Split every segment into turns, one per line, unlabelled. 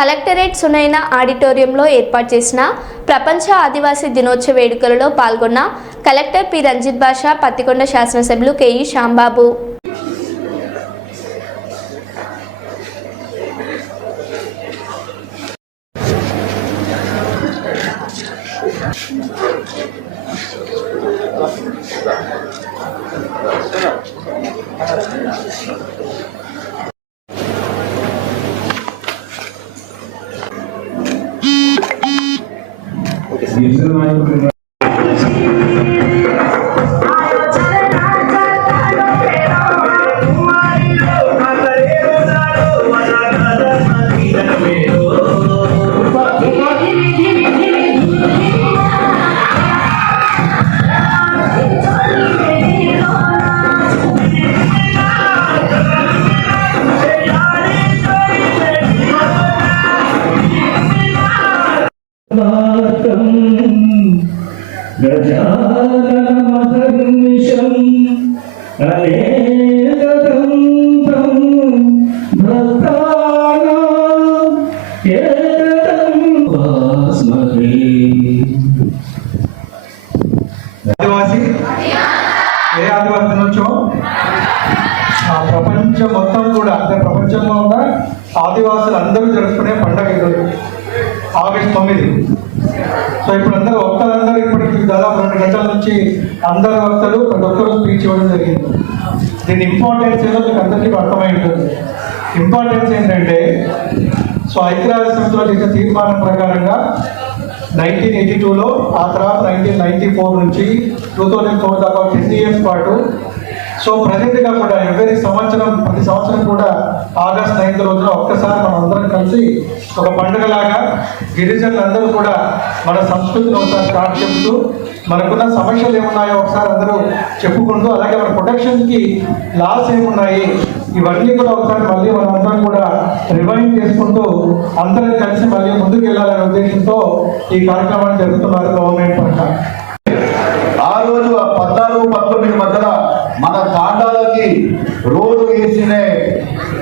Collectorate Sunaina ఆడిటోరియంలో ఏర్పాటు చేసిన ప్రపంచ ఆదివాసీ దినోత్సవ వేడుకలలో పాల్గొన్న కలెక్టర్ పి. రంజిత్ బాషా పత్తికొండ శాసనసభ్యులు కెఈ శ్యాంబాబు.
യക്ഷനായിട്ടുള്ള
ఆదివాసి ఏ ఆదివాసి దినోత్సవం? ఆ ప్రపంచం మొత్తం కూడా అంటే ప్రపంచంలో ఉన్న ఆదివాసులు అందరూ జరుపుకునే పండగ ఈరోజు ఆగస్ట్ తొమ్మిది. సో ఇప్పుడు అందరూ ఒక్కరందరూ గంటల నుంచి అందరు వస్తారు ప్రతి ఒక్కరు స్పీచ్ ఇవ్వడం జరిగింది. దీని ఇంపార్టెన్స్ ఏదో మీకు అందరికీ అర్థమై ఉంటుంది. ఇంపార్టెన్స్ ఏంటంటే సో ఐక్యరాజ్య సమితిలో చేసిన తీర్మానం ప్రకారంగా నైన్టీన్ ఎయిటీ టూలో ఆ తర్వాత నైన్టీన్ నైన్టీ ఫోర్ నుంచి టూ థౌజండ్ ఫోర్ దాకా టెన్ ఇయర్స్ పాటు సో ప్రతిగా కూడా ఎవరి సంవత్సరం ప్రతి సంవత్సరం కూడా ఆగస్ట్ ఐదు రోజున ఒక్కసారి మనం అందరం కలిసి ఒక పండుగలాగా గిరిజనులందరూ కూడా మన సంస్కృతిని ఒకసారి స్టార్ట్ చెప్తూ మనకున్న సమస్యలు ఏమున్నాయో ఒకసారి అందరూ చెప్పుకుంటూ అలాగే మన ప్రొటెక్షన్కి లాస్ ఏమున్నాయి ఇవన్నీ కూడా ఒకసారి మళ్ళీ మనందరం కూడా రివైండ్ చేసుకుంటూ అందరం కలిసి మళ్ళీ ముందుకు వెళ్ళాలనే ఉద్దేశంతో ఈ కార్యక్రమాన్ని జరుగుతున్నారు గవర్నమెంట్ పట్ల
ఆ రోజు ఆ పద్నాలుగు పంతొమ్మిది మధ్యన మన తాండాలకి రోడ్డు వేసిన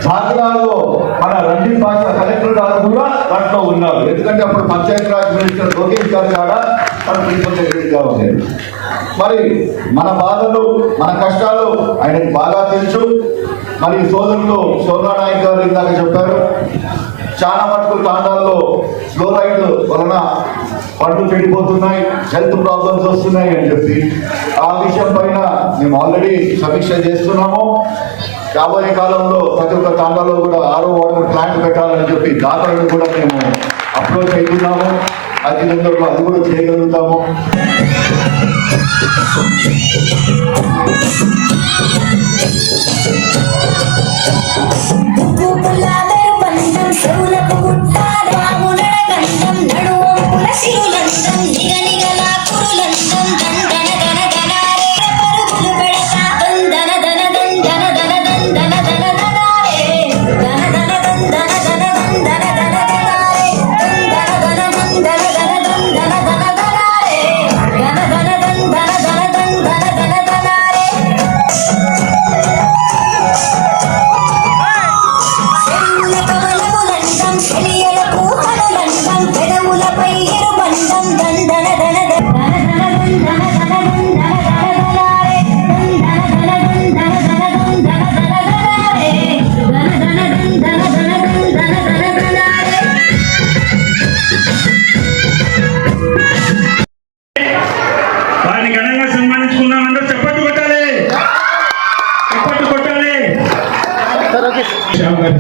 జాతరాల్లో మన రంజిత్ భాష కలెక్టర్ గారు కూడా దాంట్లో ఉన్నారు. ఎందుకంటే అప్పుడు పంచాయతీ రాజ్ మినిస్టర్ లోకేష్ గారు కూడా మన ప్రిన్సిపల్ సెక్రటరీగా ఉండేది. మరి మన బాధలు మన కష్టాలు ఆయనకి బాగా తెలుసు. మరి సోదరులు సోనా నాయక్ గారు ఇందాక చెప్పారు చాలా మటుకు తాండాల్లో ఫ్లోరైడ్ వలన పళ్ళు చెడిపోతున్నాయి హెల్త్ ప్రాబ్లమ్స్ వస్తున్నాయి అని చెప్పి ఆ విషయం పైన మేము ఆల్రెడీ సమీక్ష చేస్తున్నాము. రాబోయే కాలంలో ప్రతి ఒక్క తాండాలో కూడా ఆరో వాటర్ ప్లాంట్ పెట్టాలని చెప్పి దాతలను కూడా మేము అప్రోచ్ అవుతున్నాము అతి తొందరలో అది కూడా చేయగలుగుతాము.
పువ్వులాదరు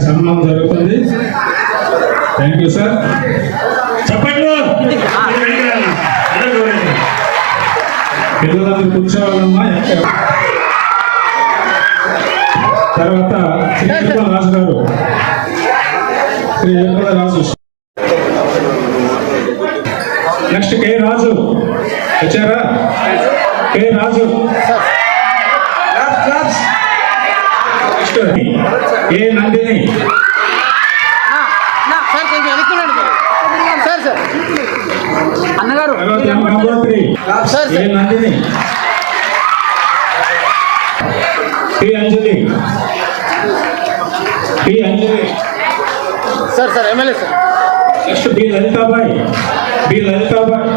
సన్మానం జరుగుతుంది. Thank you sir. Shri Raju garu. Shri Raju next K Raju. వచ్చారా? K Raju. Next A Nandini.
అన్నగారు.
Gangotri
sir
A Nandini. P Anjanesh sir sir
M L A sir.
Next B Lalitabai B Lalitabai